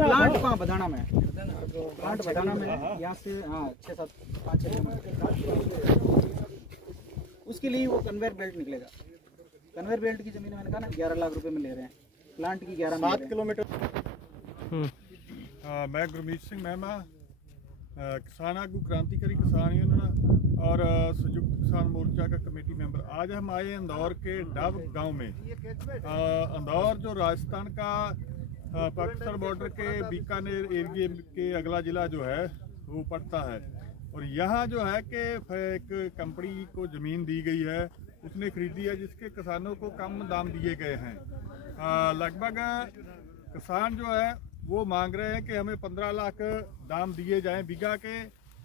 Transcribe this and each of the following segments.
Plant कहाँ बधाना में, प्लांट बधाना में यहाँ से 6-7-5-6 किलोमीटर। उसके लिए वो कन्वेयर बेल्ट निकलेगा। कन्वेयर बेल्ट की जमीन मैंने कहा ना 11 लाख रुपए में ले रहे हैं, प्लांट की 11 किलोमीटर। मैं गुरमीत सिंह महमा, किसान आगू क्रांतिकारी किसान यूनियन और संयुक्त किसान मोर्चा का कमेटी मेंबर। आज हम आए इंदौर के डब गांव में। इंदौर जो राजस्थान का पाकिस्तान बॉर्डर के बीकानेर एरिए के अगला ज़िला जो है वो पड़ता है, और यहाँ जो है कि एक कंपनी को ज़मीन दी गई है, उसने खरीदी है, जिसके किसानों को कम दाम दिए गए हैं। लगभग किसान जो है वो मांग रहे हैं कि हमें 15 लाख दाम दिए जाएं बीघा के,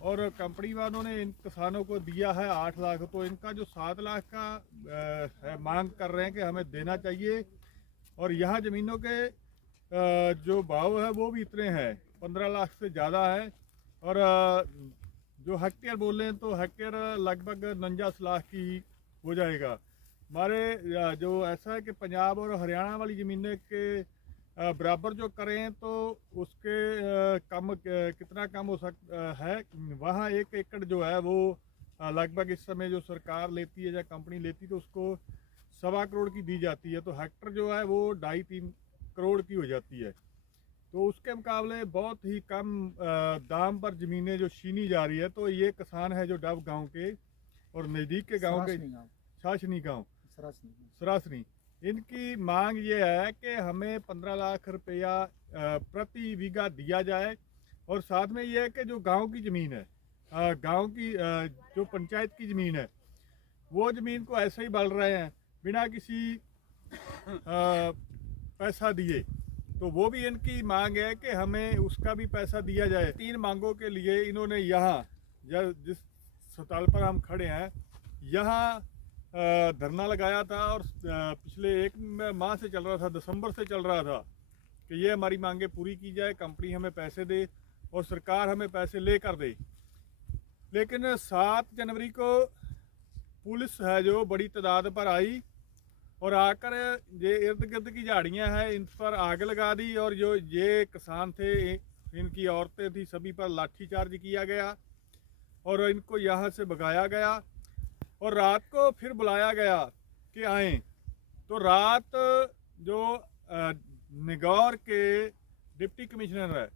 और कंपनी वालों ने इन किसानों को दिया है 8 लाख। तो इनका जो 7 लाख का मांग कर रहे हैं कि हमें देना चाहिए। और यहाँ ज़मीनों के जो भाव है वो भी इतने हैं, 15 लाख से ज़्यादा है। और जो हेक्टेयर बोले तो हेक्टेयर लगभग 49 लाख की हो जाएगा। हमारे जो ऐसा है कि पंजाब और हरियाणा वाली ज़मीनें के बराबर जो करें तो उसके कम कितना कम हो सकता है। वहाँ 1 एकड़ जो है वो लगभग इस समय जो सरकार लेती है या कंपनी लेती है तो उसको 1.25 करोड़ की दी जाती है, तो हेक्टर जो है वो 2.5-3 करोड़ की हो जाती है। तो उसके मुकाबले बहुत ही कम दाम पर ज़मीनें जो छीनी जा रही है। तो ये किसान है जो डब गांव के और नज़दीक के गांव के शासनी गांव सरासनी, इनकी मांग ये है कि हमें 15 लाख रुपया प्रति बीघा दिया जाए। और साथ में ये है कि जो गांव की ज़मीन है, गांव की जो पंचायत की ज़मीन है, वो ज़मीन को ऐसे ही बल रहे हैं बिना किसी पैसा दिए। तो वो भी इनकी मांग है कि हमें उसका भी पैसा दिया जाए। 3 मांगों के लिए इन्होंने यहाँ जिस स्थल पर हम खड़े हैं यहाँ धरना लगाया था, और पिछले 1 माह से चल रहा था, दिसंबर से चल रहा था कि ये हमारी मांगें पूरी की जाए, कंपनी हमें पैसे दे और सरकार हमें पैसे लेकर दे। लेकिन 7 जनवरी को पुलिस है जो बड़ी तादाद पर आई और आकर ये इर्द गिर्द की झाड़ियाँ हैं इन पर आग लगा दी, और जो ये किसान थे, इनकी औरतें थी, सभी पर लाठीचार्ज किया गया और इनको यहाँ से भगाया गया। और रात को फिर बुलाया गया कि आएँ। तो रात जो निगौर के डिप्टी कमिश्नर है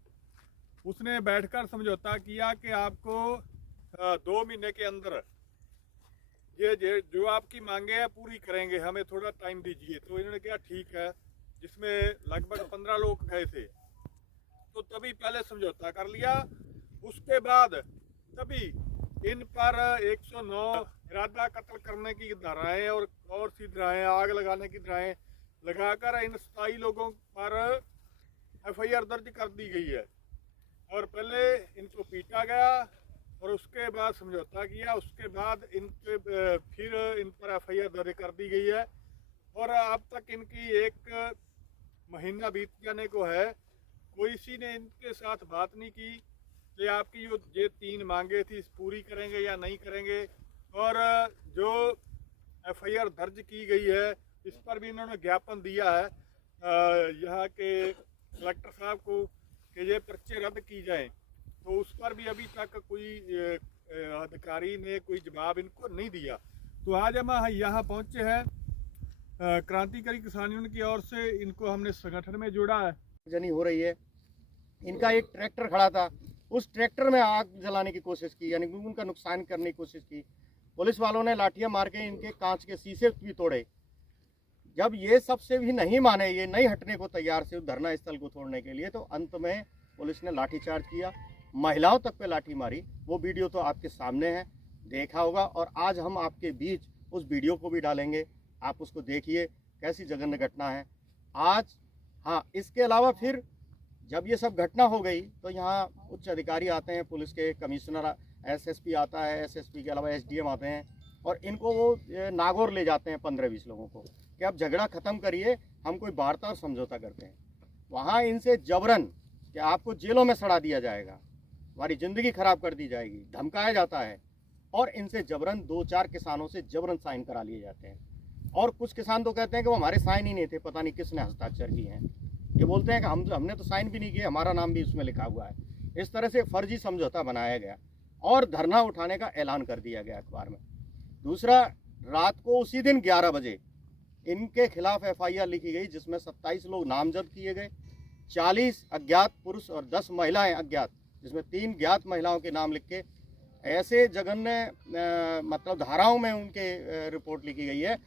उसने बैठकर समझौता किया कि आपको 2 महीने के अंदर ये जो आपकी मांगे हैं पूरी करेंगे, हमें थोड़ा टाइम दीजिए। तो इन्होंने कहा ठीक है, जिसमें लगभग 15 लोग गए थे। तो तभी पहले समझौता कर लिया। उसके बाद तभी इन पर 109 इरादा कत्ल करने की धाराएं और सी धाराएं, आग लगाने की धाराएं लगाकर इन 27 लोगों पर FIR दर्ज कर दी गई है। और पहले इनको पीटा गया और उसके बाद समझौता किया, उसके बाद इनके फिर इन पर FIR दर्ज कर दी गई है। और अब तक इनकी 1 महीना बीत जाने को है, कोई किसी ने इनके साथ बात नहीं की कि आपकी जो ये 3 मांगे थी पूरी करेंगे या नहीं करेंगे। और जो FIR दर्ज की गई है इस पर भी इन्होंने ज्ञापन दिया है यहाँ के कलेक्टर साहब को कि ये पर्चे रद्द की जाएं। तो उस पर भी अभी तक कोई अधिकारी ने कोई जवाब इनको नहीं दिया। तो आज हम यहाँ पहुँचे हैं क्रांतिकारी किसान यूनियन की ओर से, इनको हमने संगठन में जोड़ा है। जनी हो रही है, इनका एक ट्रैक्टर खड़ा था, उस ट्रैक्टर में आग जलाने की कोशिश की, यानी उनका नुकसान करने की कोशिश की। पुलिस वालों ने लाठियां मार के इनके कांच के शीशे भी तोड़े। जब ये सबसे भी नहीं माने, ये नहीं हटने को तैयार से धरना स्थल को छोड़ने के लिए, तो अंत में पुलिस ने लाठीचार्ज किया, महिलाओं तक पे लाठी मारी। वो वीडियो तो आपके सामने है, देखा होगा। और आज हम आपके बीच उस वीडियो को भी डालेंगे, आप उसको देखिए कैसी जघन्य घटना है आज। हाँ, इसके अलावा फिर जब ये सब घटना हो गई तो यहाँ उच्च अधिकारी आते हैं, पुलिस के कमिश्नर, एसएसपी आता है, एसएसपी के अलावा एसडीएम आते हैं और इनको वो नागौर ले जाते हैं 15-20 लोगों को कि अब झगड़ा ख़त्म करिए, हम कोई वार्ता और समझौता करते हैं। वहाँ इनसे जबरन कि आपको जेलों में सड़ा दिया जाएगा, हमारी ज़िंदगी खराब कर दी जाएगी, धमकाया जाता है और इनसे जबरन 2-4 किसानों से जबरन साइन करा लिए जाते हैं। और कुछ किसान तो कहते हैं कि वो हमारे साइन ही नहीं थे, पता नहीं किसने हस्ताक्षर किए हैं। ये बोलते हैं कि हमने तो साइन भी नहीं किए, हमारा नाम भी उसमें लिखा हुआ है। इस तरह से फर्जी समझौता बनाया गया और धरना उठाने का ऐलान कर दिया गया अखबार में। दूसरा, रात को उसी दिन 11 बजे इनके खिलाफ एफआईआर लिखी गई जिसमें 27 लोग नामजद किए गए, 40 अज्ञात पुरुष और 10 महिलाएं अज्ञात, जिसमें 3 ज्ञात महिलाओं के नाम लिख के ऐसे जघन्य मतलब धाराओं में उनके रिपोर्ट लिखी गई है।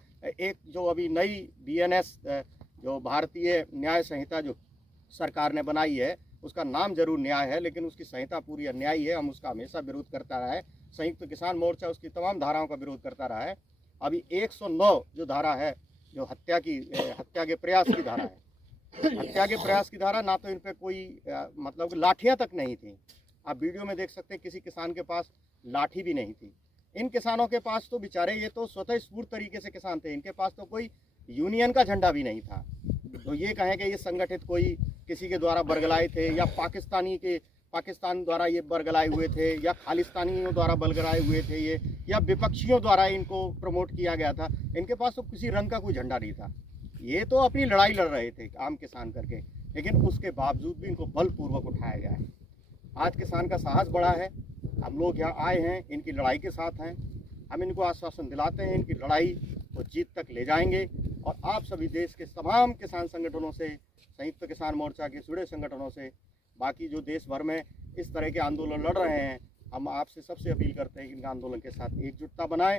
एक जो अभी नई बीएनएस जो भारतीय न्याय संहिता जो सरकार ने बनाई है, उसका नाम जरूर न्याय है लेकिन उसकी संहिता पूरी अन्यायी है। हम उसका हमेशा विरोध करता रहा है, संयुक्त किसान मोर्चा उसकी तमाम धाराओं का विरोध करता रहा है। अभी 109 जो धारा है, जो हत्या के प्रयास की धारा है, हत्या के प्रयास की धारा, ना तो इन पर कोई मतलब लाठियाँ तक नहीं थी। आप वीडियो में देख सकते हैं किसी किसान के पास लाठी भी नहीं थी। इन किसानों के पास तो बेचारे ये तो स्वतः स्फूर्त तरीके से किसान थे, इनके पास तो कोई यूनियन का झंडा भी नहीं था। तो ये कहें कि ये संगठित कोई किसी के द्वारा बरगलाए थे या पाकिस्तान द्वारा ये बरगलाए हुए थे या खालिस्तानियों द्वारा बरगलाए हुए थे ये, या विपक्षियों द्वारा इनको प्रमोट किया गया था, इनके पास तो किसी रंग का कोई झंडा नहीं था। ये तो अपनी लड़ाई लड़ रहे थे आम किसान करके, लेकिन उसके बावजूद भी इनको बलपूर्वक उठाया गया है। आज किसान का साहस बड़ा है, हम लोग यहाँ आए हैं, इनकी लड़ाई के साथ हैं। हम इनको आश्वासन दिलाते हैं इनकी लड़ाई को जीत तक ले जाएंगे। और आप सभी देश के तमाम किसान संगठनों से, संयुक्त किसान मोर्चा के जुड़े संगठनों से, बाकी जो देश भर में इस तरह के आंदोलन लड़ रहे हैं, हम आपसे सबसे अपील करते हैं कि इनका आंदोलन के साथ एकजुटता बनाएं।